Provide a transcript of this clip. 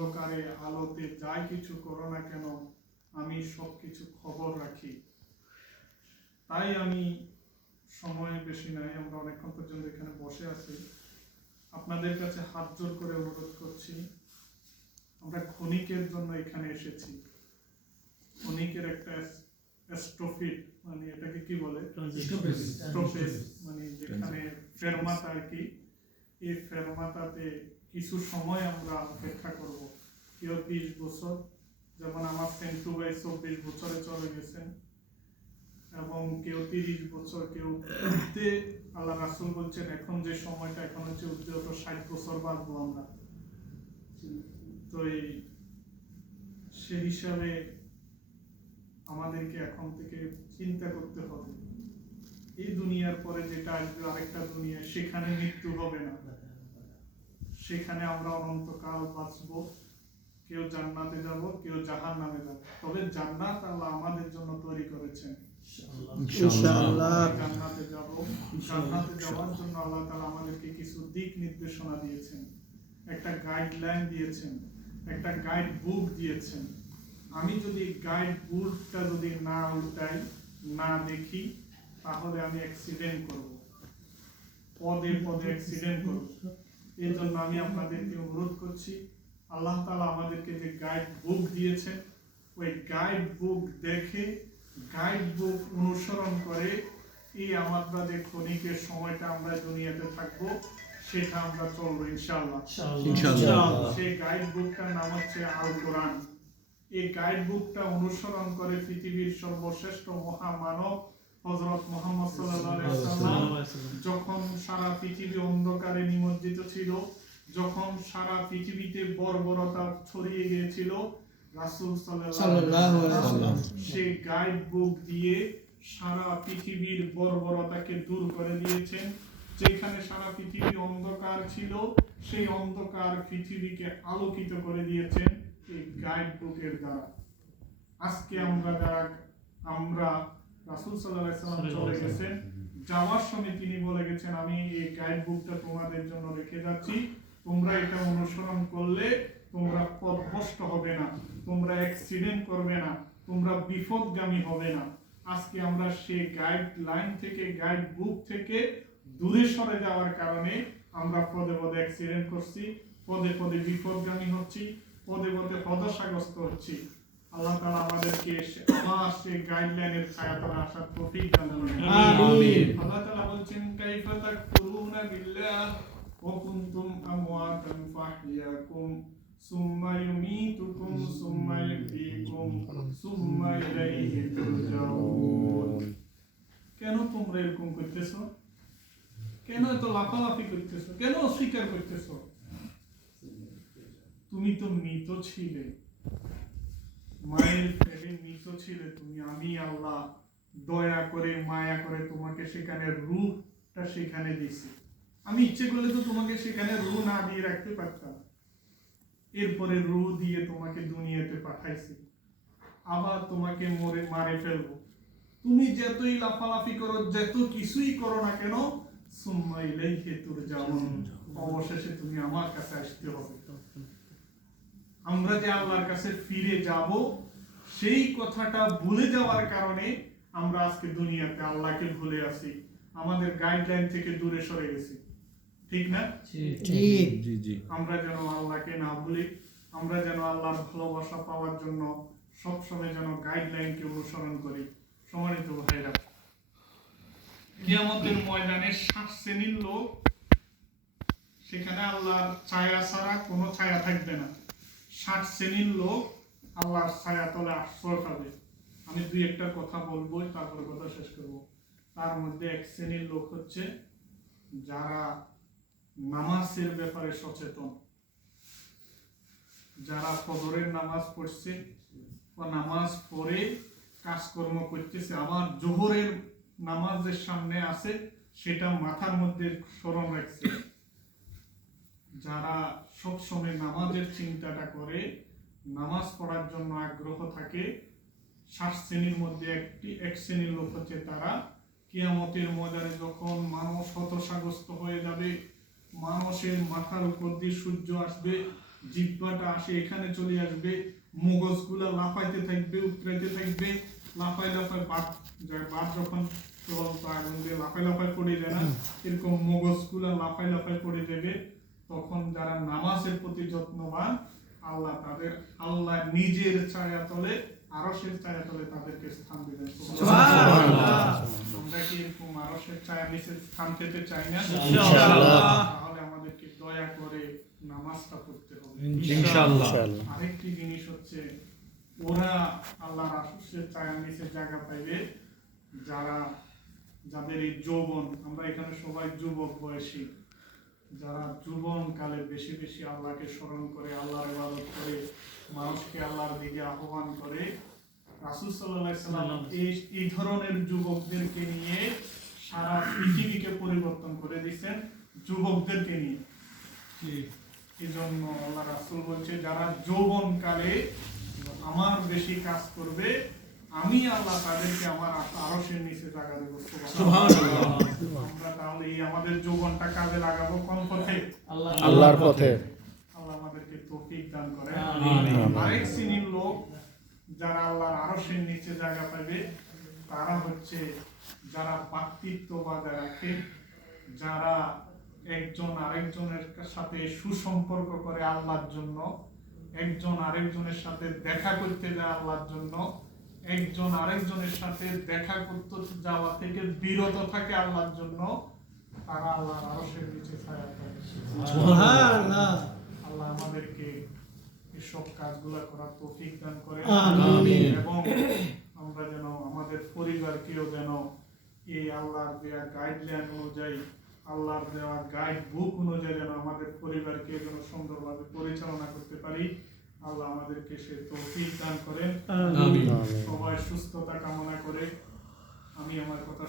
অন্ধকারে আলোতে যাই কিছু করো না কেন, আমি সব কিছু খবর রাখি। তাই আমি সময় বেশি নাই, আমরা অনেকক্ষণ পর্যন্ত এখানে বসে আছি। আপনাদের কাছে হাত জোর করে অনুরোধ করছি, আমরা ক্ষণিকের জন্য এখানে এসেছি। ক্ষণিকের একটা স্টপেজ, মানে এটাকে কি বলে, স্টপেজ, মানে যেখানে ফেরমাতা আর কি। এই ফেরমাতাতে কিছু সময় আমরা অপেক্ষা করব। কেউ 20 বছর, যেমন আমার সেন্টু ভাই 24 বছরে চলে গেছেন, এবং কেউ 30 বছর, কেউ উঠতে, আল্লাহ রাসূল বলছেন এখন যে সময়টা, এখন হচ্ছে উঠতে 60 বছর বাঁচবো আমরা। তো সেই হিসাবে আমাদেরকে এখন থেকে চিন্তা করতে হবে, এই দুনিয়ার পরে যেটা আসবে আরেকটা দুনিয়া, সেখানে মৃত্যু হবে না, সেখানে আমরা অনন্তকাল বাঁচবো। কেউ জান্নাতে যাব, কেউ জাহান্নামে যাব। তবে জান্নাত আল্লাহ আমাদের জন্য তৈরি করেছেন, ইনশাআল্লাহ জান্নাতে যাব। জান্নাতে যাওয়ার জন্য আল্লাহ তাআলা আমাদেরকে কিছু দিক নির্দেশনা দিয়েছেন, একটা গাইডলাইন দিয়েছেন, একটা গাইড বুক দিয়েছেন। আমি যদি গাইড বুকটা যদি না উল্টাই, না দেখি, তাহলে আমি অ্যাক্সিডেন্ট করব, পদে পদে অ্যাক্সিডেন্ট করব। এই জন্য আমি আপনাদেরকে অনুরোধ করছি, আল্লাহ তাআলা আমাদেরকে যে গাইড বুক দিয়েছেন, ওই গাইড বুক দেখে, গাইড বুক অনুসরণ করে এই আমরা যে ক্ষণিকের সময়টা আমরা দুনিয়াতে থাকবো, সেটা আমরা চলবো ইনশাআল্লাহ। সেই গাইড বুকটার নাম হচ্ছে আল কোরআন। এই গাইড বুকটা অনুসরণ করে পৃথিবীর সর্বশ্রেষ্ঠ মহামানব হযরত মুহাম্মদ সাল্লাল্লাহু আলাইহি ওয়াসাল্লাম, যখন সারা পৃথিবী অন্ধকারে নিমজ্জিত ছিল, যখন সারা পৃথিবীতে বর্বরতা ছড়িয়ে গিয়েছিল, রাসূল সাল্লাল্লাহু আলাইহি ওয়াসাল্লাম সেই গাইড বুক দিয়ে সারা পৃথিবীর বর্বরতাকে দূর করে দিয়েছেন। যেখানে সারা পৃথিবী অন্ধকার ছিল, সেই অন্ধকার পৃথিবীকে আলোকিত করে দিয়েছেন এই গাইড বুকের দ্বারা। আজকে আমরা রাসূল সাল্লাল্লাহু আলাইহি ওয়াসাল্লাম চলে গেছেন, যাওয়ার সময় তিনি বলে গেছেন, আমি এই গাইড বুকটা তোমাদের জন্য রেখে যাচ্ছি, তোমরা এটা অনুসরণ করলে তোমরা পথভ্রষ্ট হবে না, তোমরা অ্যাক্সিডেন্ট করবে না, তোমরা বিপদগামী হবে না। আজকে আমরা সেই গাইডলাইন থেকে, গাইড বুক থেকে দূরে সরে যাওয়ার কারণে আমরা পদে পদে অ্যাক্সিডেন্ট করছি, পদে পদে বিপদগামী হচ্ছি, পদে পদে হতাশাগ্রস্ত হচ্ছি। আল্লাহ তাআলা আমাদেরকে আমার সেই গাইডলাইনের ছায়াতলে আসার তৌফিক দান করুন, আমিন। আল্লাহ তাআলা বলছেন, কাইফা তাকফুরুনা বিল্লাহ ওয়া কুনতুম আমওয়াতান ফাহইয়াকুম সুম্মা ইউমীতুকুম সুম্মা ইহয়ীকুম সুম্মা ইলাইহি তুরজাউন। কেন তোমরা এরকম করতেছো? কেন এত লাফালাফি করতেছো? কেন অস্বীকার করতেছো? তুমি তো মৃত ছিলে, মায়ের পেটে মৃত ছিলে তুমি। আমি আল্লাহ দয়া করে, মায়া করে তোমাকে সেখানে রূহটা সেখানে দিয়েছি। আমি ইচ্ছে করলে তো তোমাকে সেখানে রূহ না দিয়ে রাখতে পারতাম, এরপরে রূহ দিয়ে তোমাকে দুনিয়াতে পাঠাইছি, আবার তোমাকে মারে ফেলবো। তুমি যতই লাফালাফি করো, যত কিছুই করো না কেন, সুম্মা ইলাইহি তুরজাউন, অবশেষে তুমি আমার কাছে আসতে হবে। আমরা যে আল্লাহর কাছে ফিরে যাব, সেই কথাটা ভুলে যাওয়ার কারণে আমরা আজকে দুনিয়াতে আল্লাহকে ভুলে আছি, আমাদের গাইডলাইন থেকে দূরে সরে গেছি, ঠিক না? আমরা যেন আল্লাহকে না ভুলি, আমরা যেন আল্লাহর ভালোবাসা পাওয়ার জন্য সবসময় যেন গাইডলাইনকে অনুসরণ করি। সম্মানিত ভাইরা, কিয়ামতের ময়দানে 7 শ্রেণীর লোক, সেখানে আল্লাহর ছায়া ছাড়া কোনো ছায়া থাকবে না। 7 শ্রেণীর লোক আল্লাহর ছায়া তলে আশ্রয় পাবে। আমি দুই একটা কথা বলবো, তারপরে কথা শেষ করব। তার মধ্যে এক শ্রেণীর লোক হচ্ছে যারা নামাজের ব্যাপারে সচেতন, যারা ফজরের নামাজ পড়ছে বা নামাজ পড়ে কাজকর্ম করতেছে, আবার জোহরের নামাজের সামনে আছে, সেটা মাথার মধ্যে স্মরণ রাখছে। যারা সব সময় নামাজের চিন্তাটা করে, নামাজ পড়ার জন্য আগ্রহ থাকে, 7 শ্রেণীর মধ্যে এক শ্রেণীর লোক হচ্ছে তারা কিয়ামতের ময়দানে যখন মানুষ হতাশাগ্রস্ত হয়ে যাবে, মানুষের মাথার উপর দিয়ে সূর্য আসবে, জিহ্বাটা আসে এখানে চলে আসবে, মগজগুলা লাফাইতে থাকবে, উতরাইতে থাকবে, লাফাই লাফাই বাদ যখন চলন্ত আগুন দিয়ে লাফাই লাফাই পড়ে যায় না, এরকম মগজগুলা লাফাই লাফাই পড়ে যাবে। তখন যারা নামাজের প্রতি যত্নবান, আল্লাহ নিজের ছায়া তলে, আরশের ছায়া তলে তাদেরকে স্থান দিবেন। আমরা কি এরকম আরশের ছায়া নিচে স্থান পেতে চাই না? তাহলে আমাদেরকে দয়া করে নামাজটা পড়তে হবে ইনশাআল্লাহ। আরেকটি জিনিস হচ্ছে, ওরা আল্লাহর আরশের ছায়ার নিচে জায়গা পাইবে যাদের এই যৌবন, আমরা এখানে সবাই যুবক বয়সী, যারা যৌবন কালে বেশি বেশি আল্লাহকে স্মরণ করে, আল্লাহর ইবাদত করে, মানুষকে আল্লাহর দিকে আহ্বান করে। রাসূল সাল্লাল্লাহু আলাইহি সাল্লাম এই ধরনের যুবকদেরকে নিয়ে সারা পৃথিবীকে পরিবর্তন করে দিয়েছেন, যুবকদেরকে নিয়ে। এই জন্য আল্লাহ রাসূল বলছে, যারা যৌবন কালে আমার বেশি কাজ করবে, আমি আল্লাহ তাদেরকে আমার আরশের নিচে জায়গা দেব। সুবহানাল্লাহ। আমরা তাহলে এই আমাদের যৌবনটা কাজে লাগাবো কোন পথে? আল্লাহর পথে। আল্লাহ আমাদেরকে তৌফিক দান করেন। আমিন। আরেক শ্রেণীর লোক যারা আল্লাহর আরশের নিচে জায়গা পাবে, তারা হচ্ছে যারা ভ্রাতৃত্ব বজায় রাখে, যারা একজন আরেকজনের সাথে সুসম্পর্ক করে আল্লাহর জন্য, একজন আরেকজনের সাথে দেখা করতে যায় আল্লাহর জন্য, একজন আরেকজনের সাথে দেখা করতে যাওয়া থেকে বিরত থাকে আল্লাহর জন্য, তারা আল্লাহর আরশের নিচে ছায়া পায়। সুবহানাল্লাহ। আল্লাহ আমাদেরকে এসব কাজগুলো করার তৌফিক দান করেন। আমিন। এবং আমরা যেন আমাদের পরিবারকেও যেন এই আল্লাহর দেওয়া গাইডলাইন অনুযায়ী, আল্লাহর দেওয়া গাইড বুক অনুযায়ী যেন আমাদের পরিবারকে যেন সুন্দরভাবে পরিচালনা করতে পারি। আল্লাহ আমাদেরকে সে তৌফিক দান করেন। আমিন। সবাই সুস্থতা কামনা করে আমি আমার কথা